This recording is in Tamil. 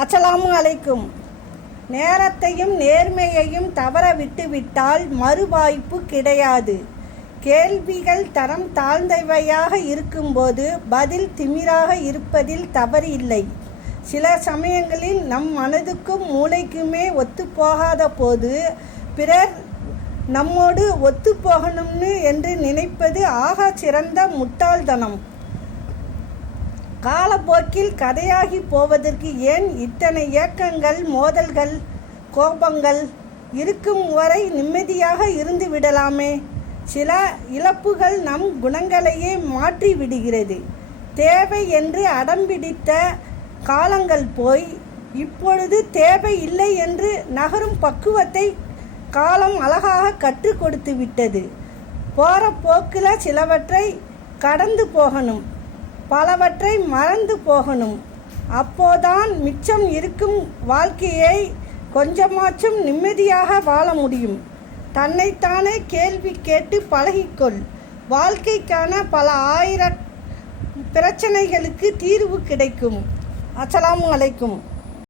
அஸ்ஸலாமு அலைக்கும். நேரத்தையும் நேர்மையையும் தவற விட்டுவிட்டால் மறுவாய்ப்பு கிடையாது. கேள்விகள் தரம் தாழ்ந்தவையாக இருக்கும்போது பதில் திமிராக இருப்பதில் தவறு இல்லை. சில சமயங்களில் நம் மனதுக்கும் மூளைக்குமே ஒத்துப்போகாத போது பிறர் நம்மோடு ஒத்துப்போகணும்னு என்று நினைப்பது ஆக சிறந்த முட்டாள்தனம். காலப்போக்கில் கதையாகி போவதற்கு ஏன் இத்தனை ஏக்கங்கள், மோதல்கள், கோபங்கள்? இருக்கும் வரை நிம்மதியாக இருந்து விடலாமே. சில இழப்புகள் நம் குணங்களையே மாற்றி விடுகிறது. தேவை என்று அடம்பிடித்த காலங்கள் போய் இப்பொழுது தேவை இல்லை என்று நகரும் பக்குவத்தை காலம் அழகாக கற்றுக் கொடுத்து விட்டது. போகிற போக்கில் சிலவற்றை கடந்து போகணும், பலவற்றை மறந்து போகணும். அப்போதான் மிச்சம் இருக்கும் வாழ்க்கையை கொஞ்சமாச்சும் நிம்மதியாக வாழ முடியும். தன்னைத்தானே கேள்வி கேட்டு பழகிக்கொள். வாழ்க்கைக்கான பல ஆயிர பிரச்சனைகளுக்கு தீர்வு கிடைக்கும். அஸ்ஸலாமு அலைக்கும்.